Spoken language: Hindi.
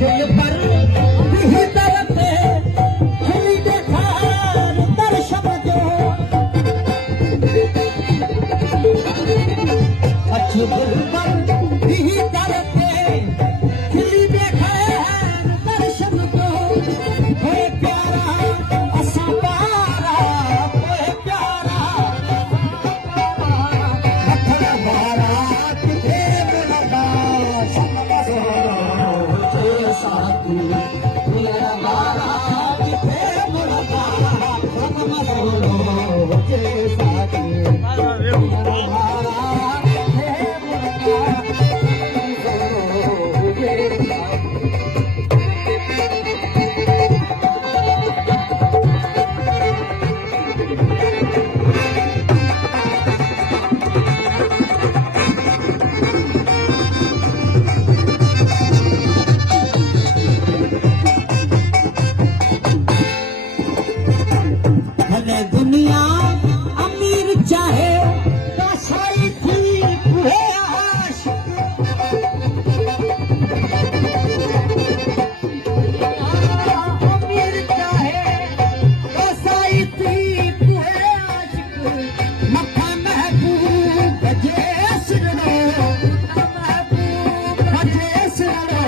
दिल पर भी तरते हरी देखा दर्शन जो अच्छे दिल पर भी तरते हरी देखा दर्शन जो है प्यारा असा प्यारा कोई प्यारा रखना बारा किथे मिलदा साथी मेरा बारा किथे मुर्दा रकम सोलो जे साथी मेरा बारा किथे मुर्दा सोलो जे दुनिया अमीर चाहे कसाई थी पूरे आशिक अमीर चाहे कसाई थी पूरे आशिक मक्का महबूब बजे सुनो महबूब बजे सुनो